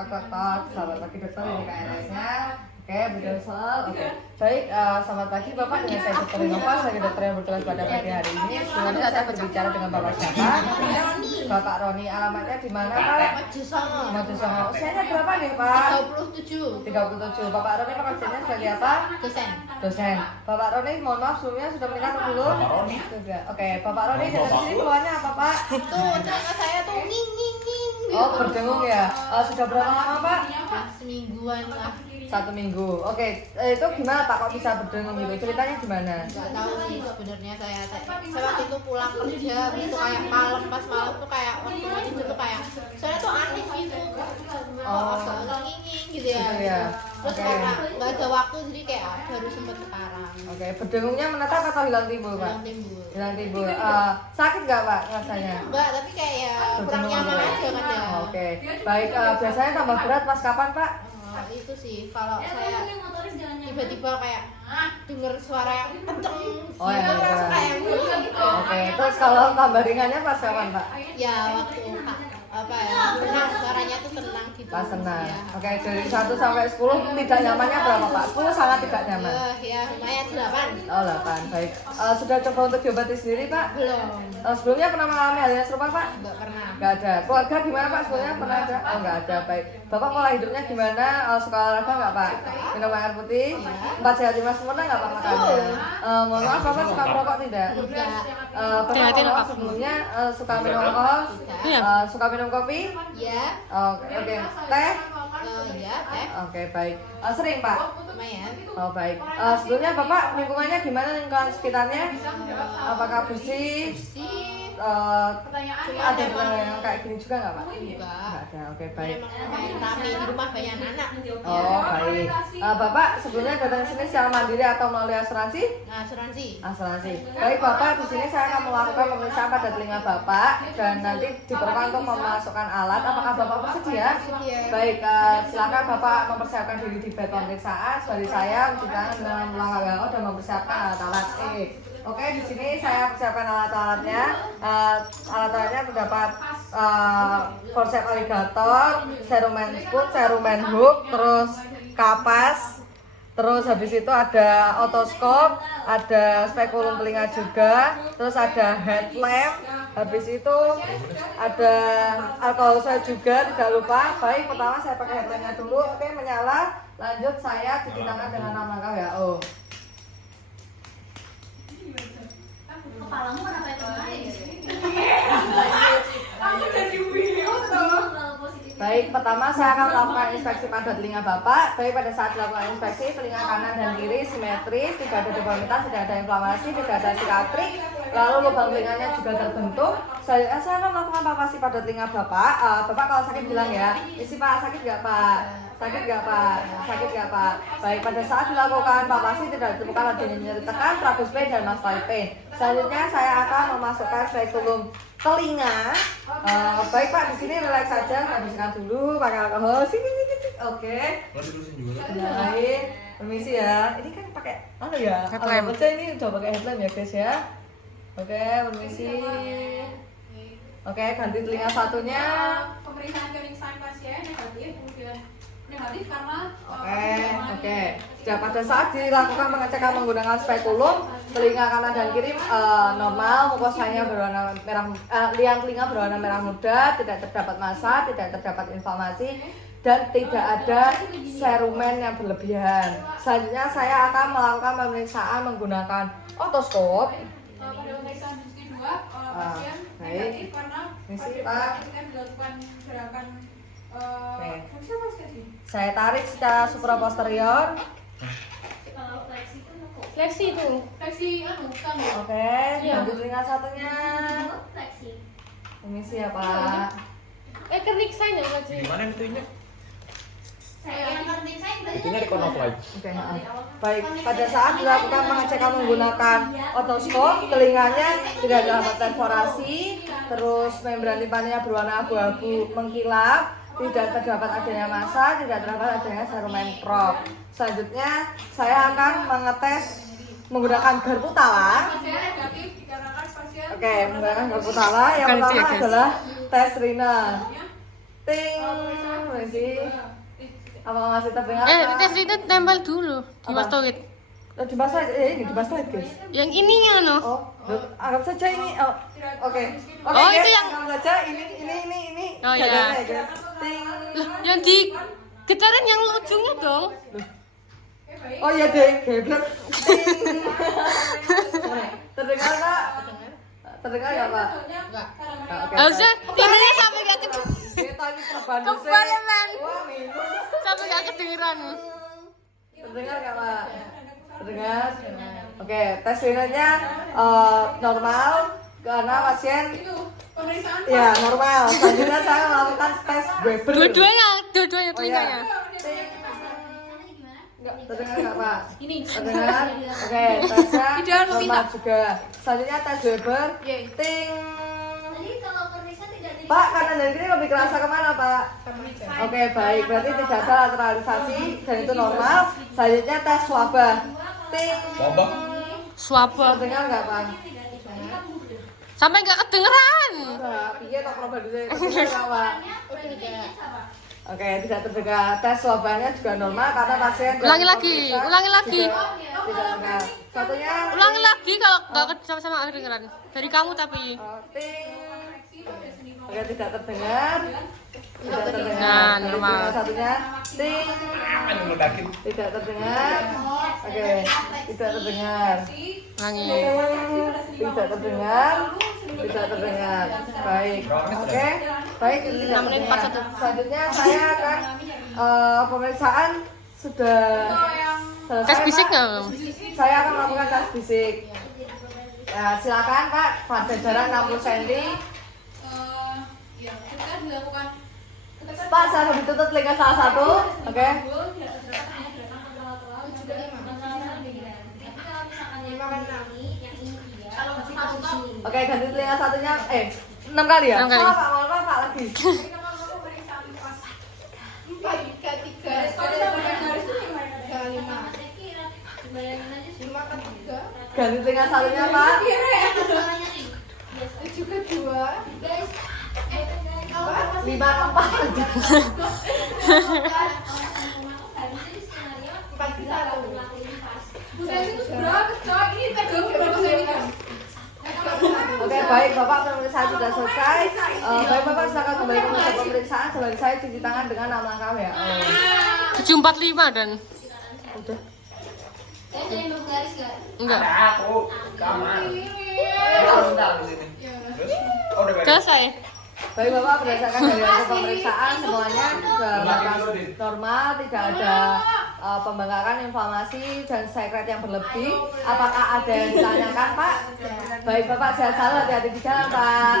Selamat pagi dokter, ini KRS-nya. Oke, Bu Dosol. Oke. Baik, selamat pagi Bapak, dengan saya Dr. Innova, saya dokter yang bertugas pada pagi hari ini. Sebelumnya saya berbicara dengan Bapak siapa? Bapak Roni. Alamatnya di mana Pak? Mojosongo. Usianya berapa nih Pak? 37. Bapak Roni pekerjaannya sebagai apa? Dosen. Bapak Roni, mohon maaf sebelumnya sudah menikah atau belum? Bapak Roni. Sudah. Oke, Bapak Roni dari sini keluarnya apa Pak? Tuh, telinga saya tuh nging. Oh, berdengung ya. Sudah berapa lama Pak? Semingguan lah. 1 minggu. Oke, itu gimana Pak kok bisa berdengung gitu? Ceritanya gimana? Nggak tahu sih sebenarnya saya waktu itu pulang kerja, habis itu kayak pas malam tuh kayak waktu mau tidur tuh kayak soalnya tuh aneh gitu. Agak nging gitu ya. Gitu ya. Terus Oke. karena nggak ada waktu jadi kayak baru sempet sekarang. Oke, berdengungnya menetap atau hilang timbul Pak? Bilang timbul. Hilang timbul. Sakit nggak Pak rasanya? Enggak, tapi kayak ya kurang nyaman aja kan ya. Oke, baik. Biasanya tambah berat pas kapan Pak? Itu sih kalau saya tiba-tiba kayak denger suara yang kenceng Oh, ya, gitu, ya. langsung kayak gitu. Oke, terus kalau tambah ringannya pas kapan Pak? Ya waktu apa ya tenang, suaranya tuh tenang gitu. Pas senang. Ya. Oke, dari 1 sampai 10 tidak nyamannya berapa Pak? 10 sangat tidak nyaman. Ya lumayan 8. Oh, 8. Baik. Sudah coba untuk diobati sendiri Pak? Belum. Sebelumnya pernah mengalami hal yang serupa Pak? Enggak pernah. Nggak ada. Keluarga gimana Pak? Sebelumnya pernah ada? Oh, nggak ada. Baik. Bapak pola hidupnya gimana? Suka olahraga nggak Pak? Minum air putih? 4 sehat 5 sempurna nggak Pak makannya? Mohon maaf Bapak suka merokok tidak? Enggak. Bapak mohon maaf sebelumnya suka minum alkohol? Suka minum kopi? Ya. Oke. Teh? Ya, Oke, baik. Sering Pak? lumayan. Oh, baik. Sebelumnya Bapak lingkungannya gimana, lingkungan sekitarnya? Apakah bersih? Sih. Ada yang kayak gini juga nggak Pak? Enggak. Nggak ada. Oke, baik. Memang lumayan rame di rumah banyak anak. Oh, baik. Bapak sebelumnya datang sini secara mandiri atau melalui asuransi? Asuransi. Asuransi. Baik Bapak, di sini saya akan melakukan pemeriksaan pada telinga Bapak dan nanti diperlukan untuk memasukkan alat. Apakah Bapak bersedia? Baik, silakan Bapak mempersiapkan diri di bed pemeriksaan. Sebagai saya berjalan dengan melangkah WHO dan mempersiapkan alat-alat. Oke, di sini saya persiapkan alat-alatnya. Alat-alatnya terdapat forceps alligator, serum spoon, serum hook, terus kapas. Terus habis itu ada otoskop, ada spekulum telinga juga, terus ada headlamp, habis itu ada alkohol saya juga, tidak lupa. Baik, pertama saya pakai headlampnya dulu. Oke, menyala. Lanjut saya cuci tangan dengan 6 langkah WHO. Kepalamu kenapa itu naik? Kamu jadi Baik, pertama saya akan melakukan inspeksi pada telinga Bapak. Baik, pada saat dilakukan inspeksi, telinga kanan dan kiri simetris, tidak ada deformitas, tidak ada inflamasi, tidak ada sikatrik, lalu lubang telinganya juga terbentuk. Saya akan melakukan palpasi pada telinga Bapak. Bapak kalau sakit bilang ya, isi Pak, sakit nggak Pak? Sakit nggak Pak? Sakit nggak Pak? Baik, pada saat dilakukan palpasi tidak ditemukan adanya nyeri tekan, tragus pain, dan mastoid pain. Selanjutnya saya akan memasukkan spekulum telinga. Baik Pak, di sini relax saja, habiskan dulu pakai alkohol. Sini. Oke. Baik, permisi ya. Ini kan pakai ya? Headlamp. Ini udah pakai headlamp ya guys ya. Oke, permisi. Oke, ganti telinga satunya. Pemeriksaan keringsan pasien negatif, kemudian negatif karena Oke. Sudah pada saat dilakukan pengecekan menggunakan spekulum, telinga kanan dan kiri normal, mukosanya berwarna merah, liang telinga berwarna merah muda, tidak terdapat massa, tidak terdapat inflamasi, dan tidak ada serumen yang berlebihan. Selanjutnya saya akan melakukan pemeriksaan menggunakan otoskop. pada pemeriksaan dosis 2 pasien baik. negatif karena Misi, pada Pak. ketika dilakukan gerakan Oke. fungsi apa sih? Saya tarik secara supraposterior. Fleksi itu. Fleksi bukan ya? Oke, ganti telinga satunya. Permisi ya Pak. Kerik sign ya fleksi. Gimana itunya? Yang penting saya Itunya di corner flight. Oke, baik. Pada saat dilakukan pengecekan menggunakan otoskop, telinganya tidak dapat perforasi, terus membran timpaninya berwarna abu-abu mengkilap, tidak terdapat adanya massa, tidak terdapat adanya serumen prop. Selanjutnya, saya akan mengetes menggunakan garpu talang. Pasien negatif dikarenakan pasien Oke, menggunakan garpu talang. Yang pertama adalah tes Rina. Ting, sih? Apakah masih terdengar? Tes itu tempel dulu di mastoid. Di mastoid, ini di mastoid guys. Yang ininya no. Oh, anggap saja ini. Oh, oke. Oke, Oh, guys, itu yang- anggap saja ini. Oh, iya. Jalannya, guys. Ting. Loh, yang di getaran yang ujungnya dong. Oh iya deh, geblek. Ting. Terdengar Kak? Terdengar nggak Pak? Enggak. Oke. Harusnya ininya sampai gak Kita ini perbanding Kebanyakan. Wah, minus. sampai gak kedengeran. Terdengar nggak Pak? Terdengar? Oke, tes urinnya normal karena pasien Itu pemeriksaan ya normal. Selanjutnya saya melakukan tes Weber. Dua-duanya Oh iya. telinganya. Terdengar nggak Pak? Ini. Terdengar? Oke, tesnya normal juga. Selanjutnya tes Weber. Ting. Pak, kanan dan kiri lebih kerasa kemana Pak? Oke, baik. Berarti tidak ada lateralisasi dan itu normal. Selanjutnya tes swabah. Ting. Swabah. Terdengar nggak Pak? Sampai gak kedengeran. Enggak, piye tok proba dulu. Terdengar nggak Pak? Oke, tidak terdengar. Tes swabahnya juga normal karena pasien Ulangi lagi, pemeriksaan ulangi lagi. juga tidak terdengar. Satunya Ulangi lagi kalau gak sama-sama kedengeran. Dari kamu tapi. ting. Oke, tidak terdengar. Tidak terdengar. Nah, Baik, normal. yang satunya ting. Tidak terdengar. Oke, tidak terdengar. Ulangi. Tidak terdengar. Tidak terdengar. Baik. Oke. Baik, itu tidak 6 menit terdengar. 41. Selanjutnya saya akan pemeriksaan sudah selesai. Tes fisik Pak. nggak? Saya akan melakukan tes fisik. Ya, silakan Pak, pada jarak 60 cm. ya ketika dilakukan Pak, saya ditutup telinga salah satu. Oke. Oke, ganti telinga satunya. 6 kali ya? 6 kali. Salah Pak, mohon maaf Pak lagi. Ganti telinga satunya Pak. Juga 2. 5 keempat. 4 ke 1. buset itu berapa cowok ini tegak berapa sih Oke, baik Bapak, pemeriksaan sudah selesai. Baik Bapak, silakan kembali ke meja pemeriksaan sebelum saya cuci tangan dengan 6 langkah ya. 745 dan Udah. enggak. Aku, kamar. Selesai. Baik Bapak, berdasarkan dari hasil pemeriksaan semuanya sudah normal, tidak ada pembengkakan, inflamasi dan sekret yang berlebih. Apakah ada yang ditanyakan Pak? Baik Bapak, sehat selalu, hati-hati di jalan Pak.